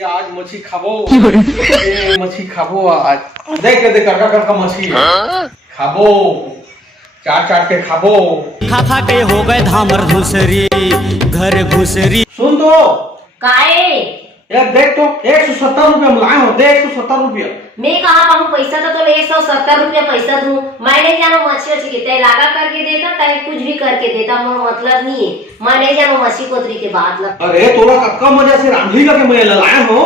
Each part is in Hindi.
आज मछली खाबो मछली खाबो आज देख देख कर मछली खाबो चाट चाट के खाबो खा खा के हो गए धामर घुसरी घर घुसरी। सुन तो काहे यार देख तो 170 रुपया हम लाए हो दे 170 रुपया। मैं कहा पाऊँ पैसा तो 170 रुपया पैसा दूं। मैं नहीं जानो मछली वछली के लागा करके देता चाहे कुछ भी करके देता मोर मतलब नहीं है। मैं नहीं जानो मछली कोतरी के बात लग। अरे तोला कक्का मजा से रांधली का के मैं लाया हो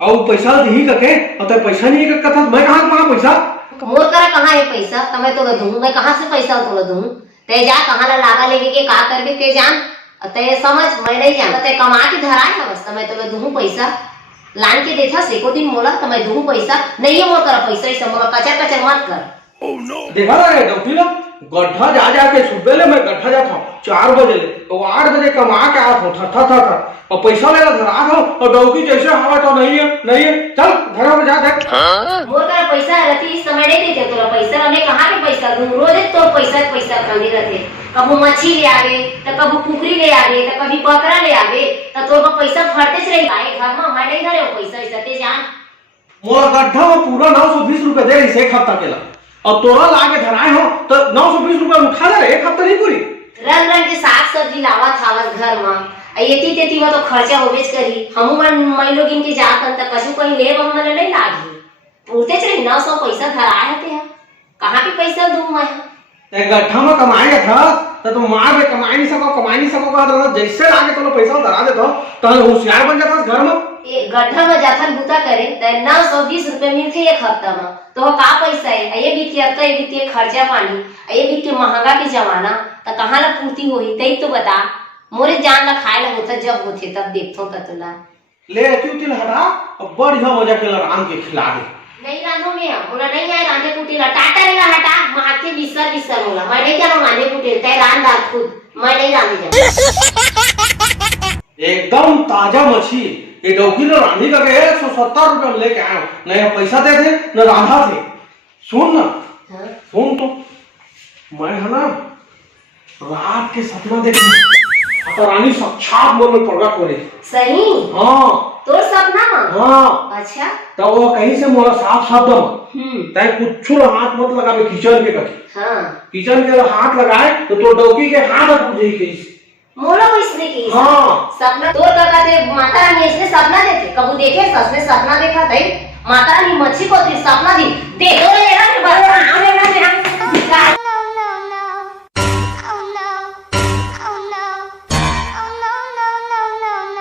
और पैसा दी का के और ते पैसा नहीं का कथा मैं कहां पैसा मोर करा कहाँ है पैसा तो मैं तो दूं। मैं कहाँ से पैसा तो दूं। ते जा कहाँ ला लागा लेके के का करके ते जान ते समझ मैं नहीं जानता ते कमा के धराए है बस मैं तो दूं पैसा लान के देथा से को दिन मोला तो मैं दूं पैसा नहीं है मोर करा पैसा ऐसा मोला कचर कचर मत कर। देखा ना रे डॉक्टर ना गड्ढा जा जा के सुबह ले मैं गड्ढा जाता हूँ 4 बजे ले तो 8 बजे कमा के आता हूँ था और पैसा लेना धरा था और डौकी जैसे हवा तो नहीं है चल घर में जा देख मोर का पैसा रहती इस समय नहीं देते तोरा पैसा हमें कहाँ के पैसा दूं रोज तो पैसा खाली रहते कभी मछली ले आवे तो कभी कुकरी ले आवे तो कभी बकरा ले आवे तो तोर पैसा फटते रही आए घर में मैं नहीं धरे पैसा ऐसा ते जान मोर गड्ढा में पूरा 920 रुपए दे रही से एक हफ्ता के और तोरा लाके धराए हो तो 920 रुपए उठा ले एक हफ्ता नहीं पूरी रंग रंग के साग सब्जी लावा थावत घर में एती तेती में तो खर्चा होबेच करी हमू मन मैं लोग इनके जात अंत कछु कहीं ले हमन नहीं लागी पूछते चले 900 पैसा धराए हते हैं कहां के पैसा दूं मैं ते गड्ढा में कमाएगा था तो तुम मार में कमाई नहीं सको का जैसे लाके तो पैसा धरा देता तो होशियार बन जाता घर में गड्ढा में जाथन बूता करे तो 920 रुपए मिलते एक हफ्ता में तो का पैसा है ये बीत हफ्ता ये बीत खर्चा पानी ये बीत के महंगा के जमाना तो कहां ला पूर्ति होई तई तो बता मोरे जान ला खाए ला होता जब होते तब देखथो ततला ले तू हटा और बढ़िया मजा के राम के खिला दे नहीं रांधो में मोला नहीं आए रांधे कुटी ला टाटा रे हटा माथे बिसर मोला मैं नहीं जानो रांधे कुटी तय रांध डाल खुद मैं नहीं रांधे जा एकदम ताजा मछली ये डौकी ने रांधी का 170 रुपया लेके आया न पैसा दे थे न रांधा थे सुन ना सुन तो मैं है ना रात के सपना देखी तो रानी साक्षात मोर में प्रकट हो रही सही हाँ तोर सपना हाँ अच्छा तो वो कहीं से मोरा साफ शब्द तय कुछ हाथ मत लगावे किचन के कभी हाँ किचन के हाथ लगाए तो डौकी के हाथ टूट जाई कहीं मोला इसने की हाँ सपना तोर का कहते माता रानी इसने सपना देते कबू देखे ससने सपना देखा थे माता रानी मच्छी को सपना दी देखो रे